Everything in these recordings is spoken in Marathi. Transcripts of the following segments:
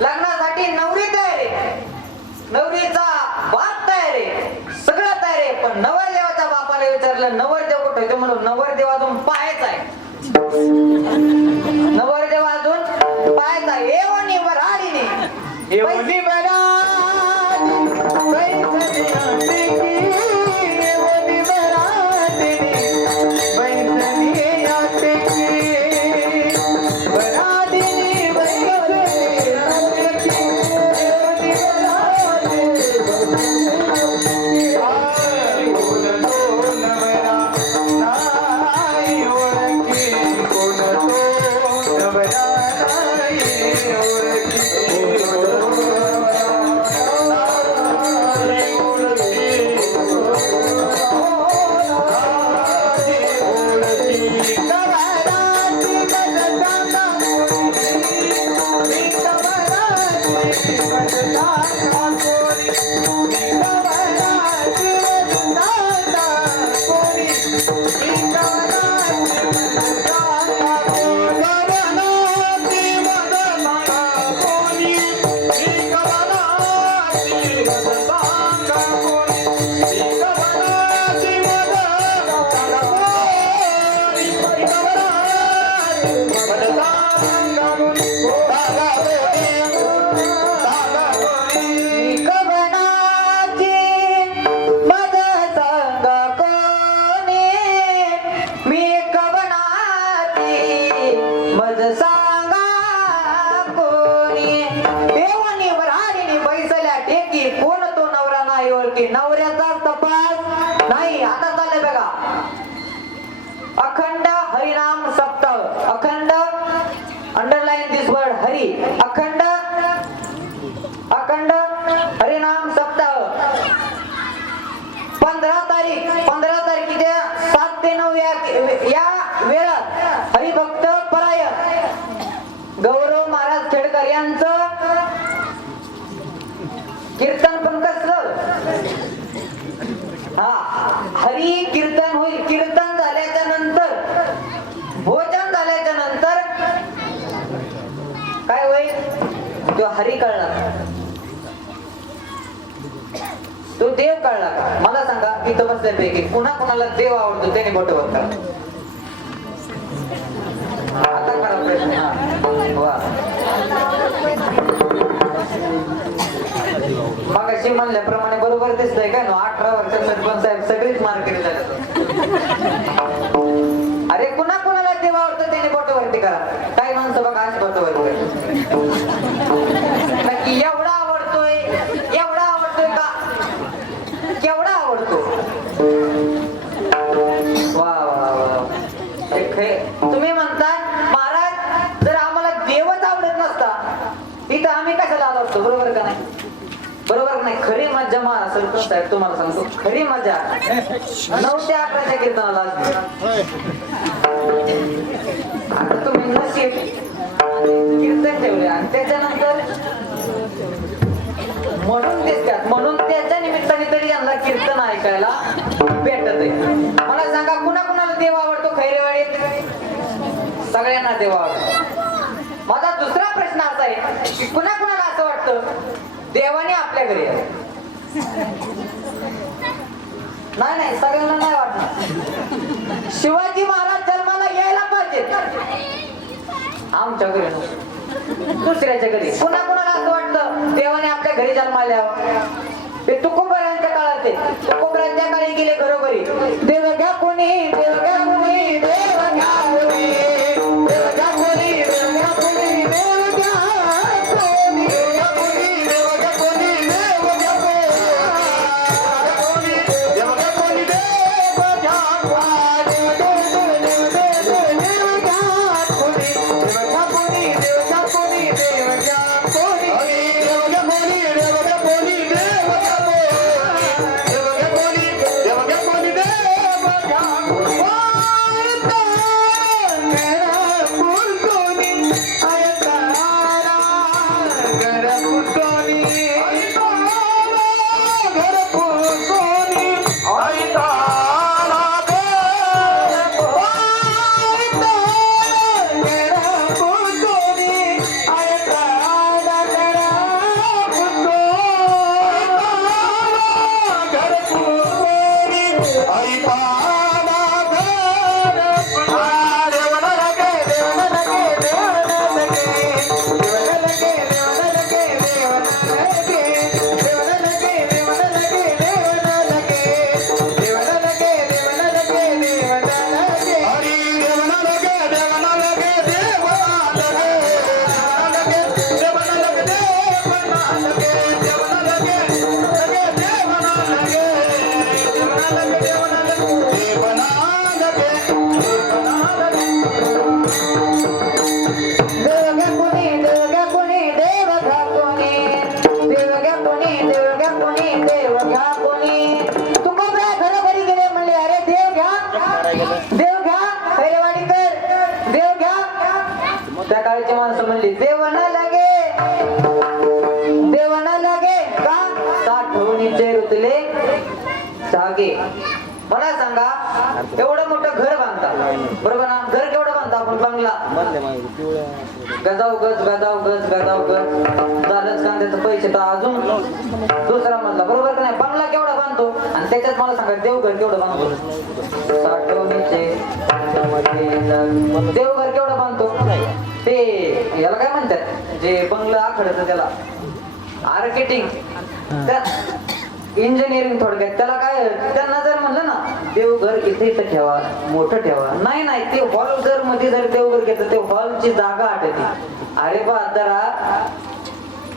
लग्नासाठी नवरी तयारी. नवरीचा बाप तयार. आहे सगळं तयार. आहे पण नवरदेवाच्या बापाला विचारलं नवरदेव कुठे होते म्हणून नवरदेव अजून पाहायचा आहे. नवरदेव अजून पाहायचा आहे. वराडीने. Thank you. देव कळला. का मला सांगा इथं बसल्यापैकी पुन्हा कुणाला देव आवडतो त्याने बोट वर आता करा प्रश्न. मगाशी म्हणल्याप्रमाणे बरोबर दिसतंय काय? ना अठरा वर्षात सरपंच साहेब सगळीच मार्केट झाले. अरे कुणा कुणाला देव आवडतो त्याने बोट वरती करा. काही माणसं बघा आज बोट वरती नक्की त्यात तुम्हाला सांगतो. खरी मजा. नऊ ते अकराच्या कीर्तनाला आता तुम्ही नशीब. कीर्तन ठेवले. आणि त्याच्यानंतर म्हणून दिसतात म्हणून त्याच्या निमित्ताने तरी यांना कीर्तन ऐकायला भेटत आहे. मला सांगा कुणा कुणाला देव आवडतो खैरेवाडीत सगळ्यांना देव आवडतो. माझा दुसरा प्रश्न असा आहे की कुणा कुणाला असं वाटतं? देवाने आपल्या घरी नाही नाही सगळ्यांना नाही वाटणार. शिवाजी महाराज जन्माला यायला पाहिजे. आमच्या घरी दुसऱ्याच्या घरी. पुन्हा कुणाला असं वाटतं देवाने आपल्या घरी जन्माला यावं. ते तुकोबऱ्यांच्या काळात एवढं मोठं घर बांधता. बरोबर ना? घर केवढं बांधता आपण? बंगला. गजाव गज गजाव गज गजाव गज झालंच कांद्याचं पैसे तर अजून दुसरा म्हणला बरोबर का नाही? बंगला केवढा बांधतो? आणि त्याच्यात मला सांगा देवघर केवढं बांधतो? साठवणीचे देवघर केवढं बांधतो? ते याला काय म्हणतात? जे बंगला आखडतं त्याला. आर्किटिंग इंजिनिअरिंग थोडक्यात. त्याला काय त्यांना जर म्हणलं ना देवघर इथे इथं ठेवा मोठं ठेवा. नाही नाही ते हॉल जर मध्ये जर देवघर घेतलं ते हॉलची जागा आठवते अरे बा जरा.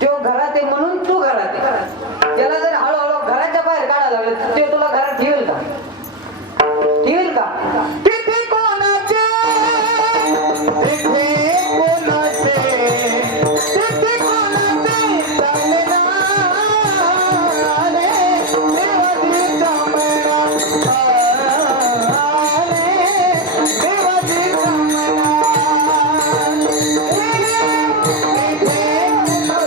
तो घरात आहे म्हणून तू घरात आहे. त्याला जर हळूहळू घराच्या बाहेर काढायला लागलं तर ते तुला घरात ठेवेल का? ठेवेल का?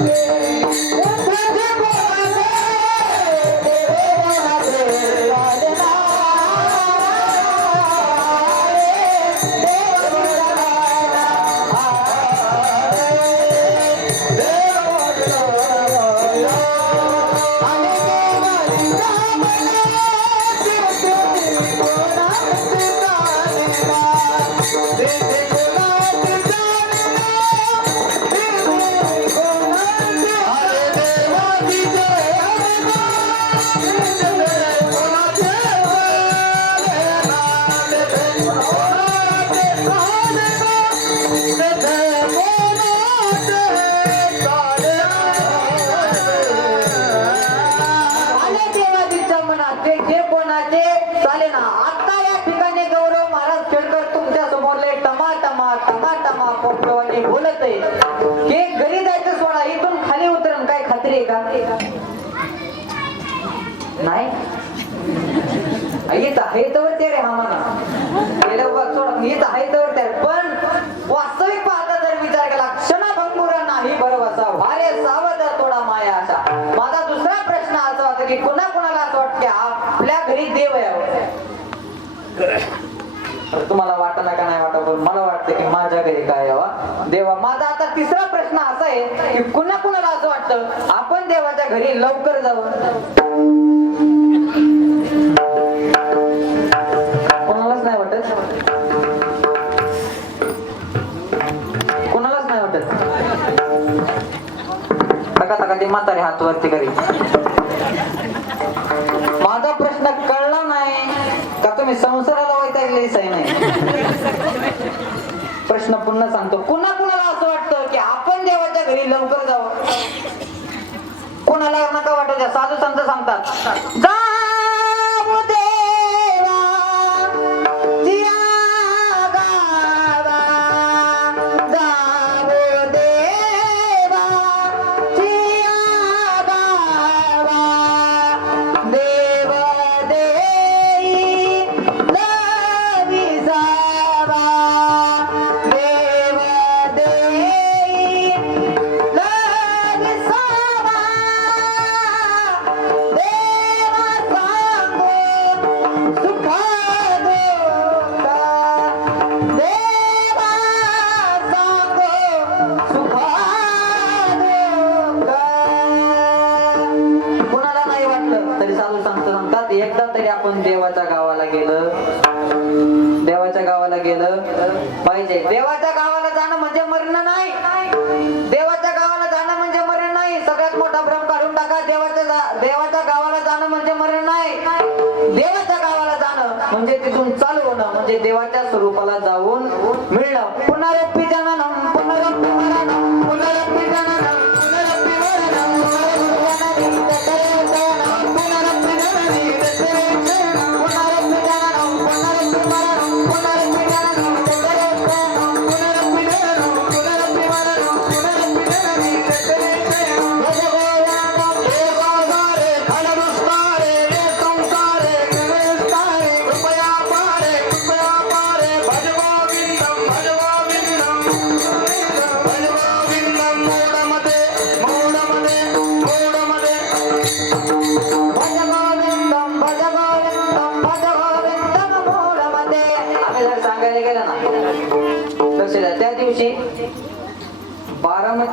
कोणाचे आले नाही? येत आहे तर ते रे हा म्हणा गेलं बघ सोडा. येत आहे तर ते पण वास्तविक पाहता जर विचार केला क्षणभंगुर नाही बरोबर भारे सावध थोडा माया असा. माझा दुसरा प्रश्न असा होता की कुणा कुणाला असं वाटतं आपल्या घरी देव यावं हो? तर तुम्हाला वाटणार का नाही वाटत? मला वाटतं की माझ्या घरी काय यावा हो? देवा माझा आता तिसरा प्रश्न असा आहे की कुणा कुणाला असं वाटतं? आपण देवाच्या घरी लवकर जावं. Tá. देवाच्या स्वरूपाला जाऊन मिळणं पुनरप्पी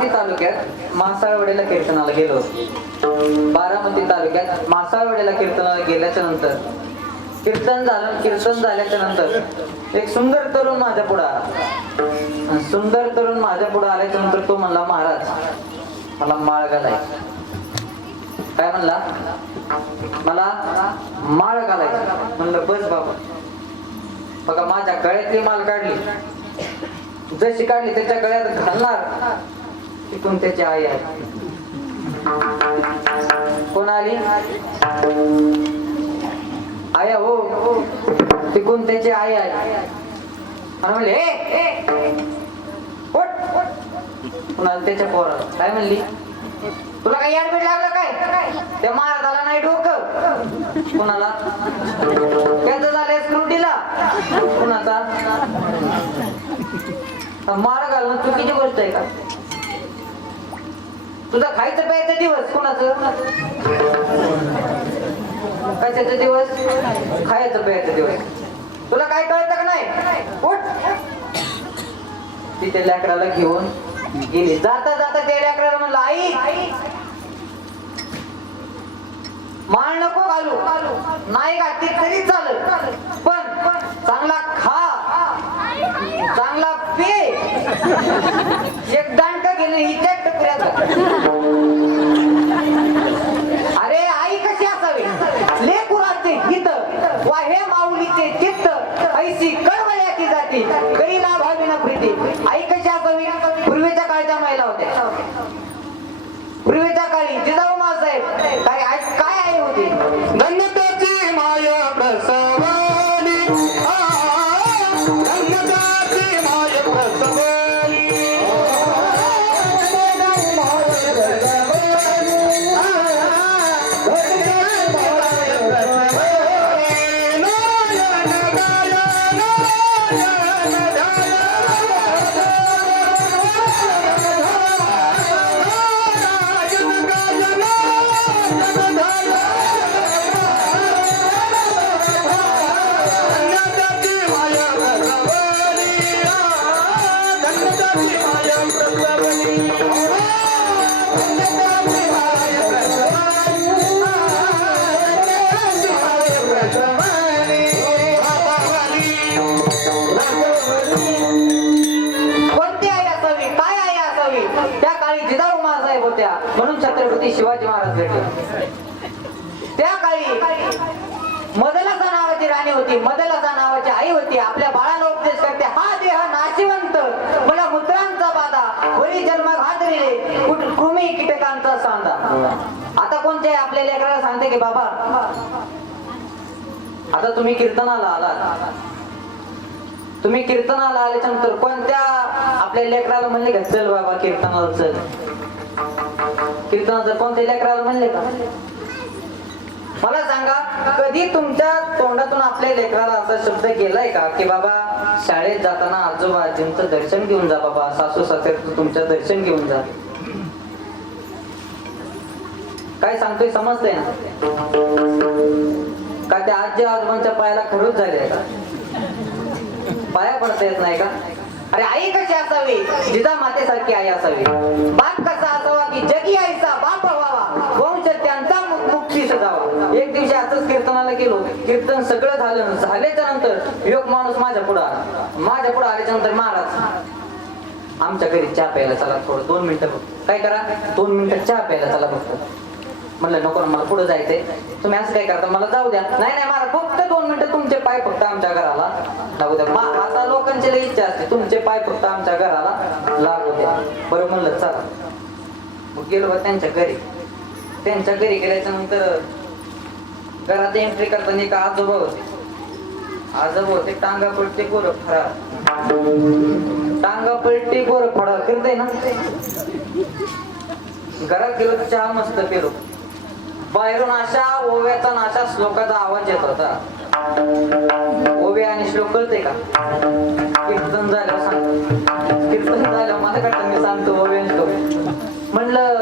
बारामती तालुक्यात मासाळवाडीला कीर्तनाला गेलो बारामती तालुक्यात मासाळवाडीला कीर्तनाला गेल्याच्यानंतर कीर्तन झालं कीर्तन झाल्याच्यानंतर एक सुंदर तरुण माझ्या पुढे आला. सुंदर तरुण माझ्या पुढे आल्याच्यानंतर तो म्हणला महाराज मला माळ घालाय काय म्हणला? मला माळ घालायचं. म्हणलं बस बाबा. बघा माझ्या गळ्यातली माल काढली. जशी काढली त्याच्या गळ्यात घालणार. तिथून त्याची आई आहे. कोण आली? आया हो. तिकून त्याची आई आहे. आणि म्हणले "ए, त्याच्या पोराला. काय म्हणली? तुला काही याडबीड लागलं काय? त्या महाराजाला नाही डोकं. कुणाला? त्याचं झालंय स्क्रुटीला. कुणाचा? मार घालणं चुकीची गोष्ट आहे का? तुझा खायचं प्यायचा दिवस कोणाचं? कशाचा दिवस? खायचं प्यायचं दिवस. तुला काय कळतं का नाही? तिथे लेकराला घेऊन गेली. जाता जाता त्या लेकराला म्हणलं आई! माळ नको घालू. नाही घातली तरी शिवाजी महाराज भेटले. त्या काळी मदलासा नावाची राणी होती मदलासा नावाची आई होती आपल्या बाळाला उपदेश करते हा देह नाशिवंत मला मुद्रांचा बाधा वरी जन्म घातलेले कृमी कीटकांचा सांधा. आता कोणते आपल्या लेकराला सांगते की बाबा आता तुम्ही कीर्तनाला आलात. तुम्ही कीर्तनाला आल्याच्यानंतर कोणत्या आपल्या लेकराला म्हणले का चल बाबा कीर्तनाला चल. कीर्तनाला चल कोणत्या लेकराला म्हणले का? मला सांगा कधी तुमच्या तोंडातून आपल्या लेकराला असा शब्द गेलाय का की बाबा शाळेत जाताना आजोबा आजींचं दर्शन घेऊन जा बाबा सासू सासऱ्याचं तुमचं दर्शन घेऊन जा. काय सांगतोय समजतंय ना? का त्या आजी आजोबांच्या पायाला खडूच झाले आहे का? पाया पडता येत नाही का? अरे आई कशी असावी? जिजा मातेसारखी आई असावी. बाप कसा असावा की जगी आईचा बाप व्हावा? वंश त्यांचा मुक्ती सजावा. एक दिवशी आताच कीर्तनाला गेलो. कीर्तन सगळं झालं. झाल्याच्यानंतर योग माणूस माझ्या पुढे आला. माझ्या पुढे आल्याच्यानंतर महाराज आमच्या घरी चहा प्यायला चला थोडं. दोन मिनिटं बघ. काय करा? दोन मिनिटं चहा प्यायला चला बघतो म्हणलं नको ना मला पुढे जायचंय. तुम्ही असं काय करता? मला जाऊ द्या. नाही नाही मला फक्त दोन मिनिटं तुमचे पाय फक्त आमच्या घराला लागू द्या. आता लोकांची लई इच्छा असते तुमचे पाय फक्त आमच्या घराला लागू द्या. बरं म्हणलं चला. मग गेलो बा त्यांच्या घरी. त्यांच्या घरी गेल्याच्यानंतर घरात एंट्री करताना एक आजोबा होते. आजोबा होते टांगा पलटी गोर फरार टांगा पलटी गोर फरार फिरते ना? घरात गेलो चहा मस्त पेलो. बाहेरून अशा ओव्याचा नाशा अशा श्लोकाचा आवाज येत होता. ओवे आणि श्लोक कळते का? कीर्तन झालं सांग. कीर्तन झालं मला का मी सांगतो ओवे आणि श्लोक? म्हणलं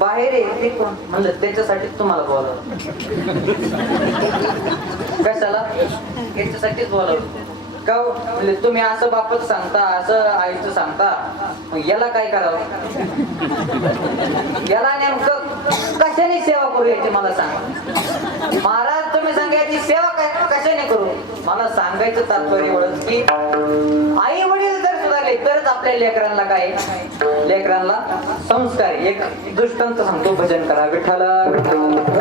बाहेर आहे ते कोण? म्हणलं त्याच्यासाठीच तुम्हाला बोलावलं. कशाला? याच्यासाठीच बोलावलं. का हो? म्हणजे तुम्ही असं बापच सांगता असं आईचं सांगता. मग याला काय करावं? याला नेमकं कशाने सेवा करू याची मला सांग? महाराज तुम्ही सांगायची सेवा काय? कशाने करू? मला सांगायचं तात्पर्य एवढंच की आई वडील जर सुधारले तरच आपल्या लेकरांना काय? लेकरांना संस्कार. एक दृष्टांत सांगतो भजन करा. विठ्ठल विठ्ठल.